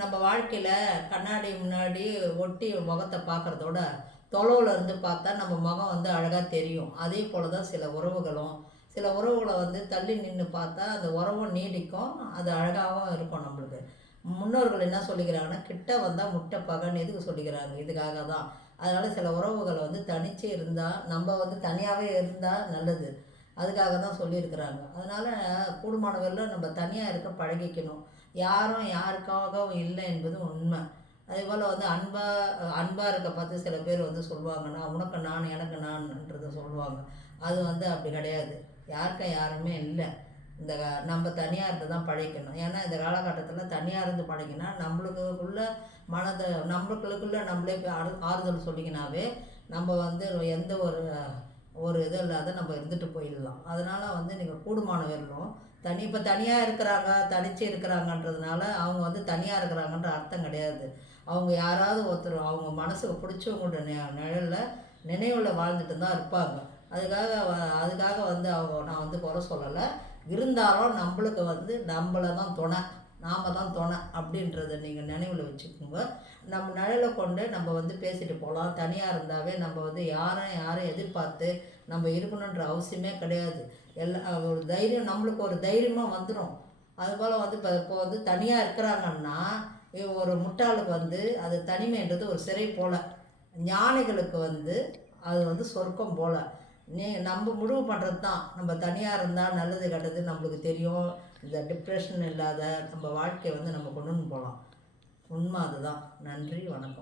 நம்ம வாழ்க்கையில் கண்ணாடி முன்னாடி ஒட்டி முகத்தை பார்க்குறதோட தொலைவில் இருந்து பார்த்தா நம்ம முகம் வந்து அழகாக தெரியும். அதே போல் தான் சில உறவுகளும், சில உறவுகளை வந்து தள்ளி நின்று பார்த்தா அந்த உறவும் நீடிக்கும், அது அழகாகவும் இருக்கும் நம்மளுக்கு. முன்னோர்கள் என்ன சொல்லிக்கிறாங்கன்னா, கிட்ட வந்தால் முட்டை பகன்னு எதுக்கு சொல்லிக்கிறாங்க? இதுக்காக தான். அதனால் சில உறவுகளை வந்து தனிச்சு இருந்தால், நம்ம வந்து தனியாகவே இருந்தால் நல்லது. அதுக்காக தான் சொல்லியிருக்கிறாங்க. அதனால் கூடுமானவரையிலும் நம்ம தனியாக இருக்க பழகிக்கணும். யாரும் யாருக்காகவும் இல்லை என்பது உண்மை. அதேபோல் வந்து அன்பாக இருக்க பார்த்து சில பேர் வந்து சொல்லுவாங்கன்னா, உனக்கு நான் எனக்கு நான்ன்றதை சொல்லுவாங்க. அது வந்து அப்படி கிடையாது. யாருக்கும் யாருமே இல்லை. இந்த நம்ம தனியாக இருந்து தான் பழகிக்கணும். ஏன்னா இந்த காலகட்டத்தில் தனியாக இருந்து பழகினா நம்மளுக்குள்ள மனதை நம்மளுக்குள்ள நம்மளே ஆறுதல் சொல்லிக்கினாவே நம்ம வந்து எந்த ஒரு இது இல்லாத நம்ம இருந்துட்டு போயிடலாம். அதனால் வந்து நீங்கள் கூடுமான வரலும் இப்போ தனியாக இருக்கிறாங்க, தனிச்சு இருக்கிறாங்கன்றதுனால அவங்க வந்து தனியாக இருக்கிறாங்கன்ற அர்த்தம் கிடையாது. அவங்க யாராவது ஒருத்தர் அவங்க மனசுக்கு பிடிச்சவங்களோட நிழலில் நினைவில் வாழ்ந்துட்டு தான் இருப்பாங்க. அதுக்காக வந்து நான் வந்து குறை சொல்லலை. இருந்தாலும் நம்மளுக்கு வந்து நம்மளை தான் துணை, நாம் தான் துணை அப்படின்றத நீங்கள் நினைவில் வச்சுக்கோங்க. நம்ம நிழலை கொண்டு நம்ம வந்து பேசிட்டு போகலாம். தனியாக இருந்தாவே நம்ம வந்து யாரையும் எதிர்பார்த்து நம்ம இருக்கணுன்ற அவசியமே கிடையாது. ஒரு தைரியம் நம்மளுக்கு ஒரு தைரியமாக வந்துடும். அதுபோல் வந்து இப்போ வந்து தனியாக இருக்கிறாங்கன்னா ஒரு முட்டாளுக்கு வந்து அது தனிமைன்றது ஒரு சிறை போல், ஞானிகளுக்கு வந்து அது வந்து சொர்க்கம் போல். நம்ம முடிவு பண்ணுறது தான். நம்ம தனியாக இருந்தால் நல்லது கெட்டது நம்மளுக்கு தெரியும். இந்த டிப்ரெஷன் இல்லாத நம்ம வாழ்க்கையை வந்து நம்ம கொண்டுன்னு போகலாம். உண்மை அதுதான். நன்றி, வணக்கம்.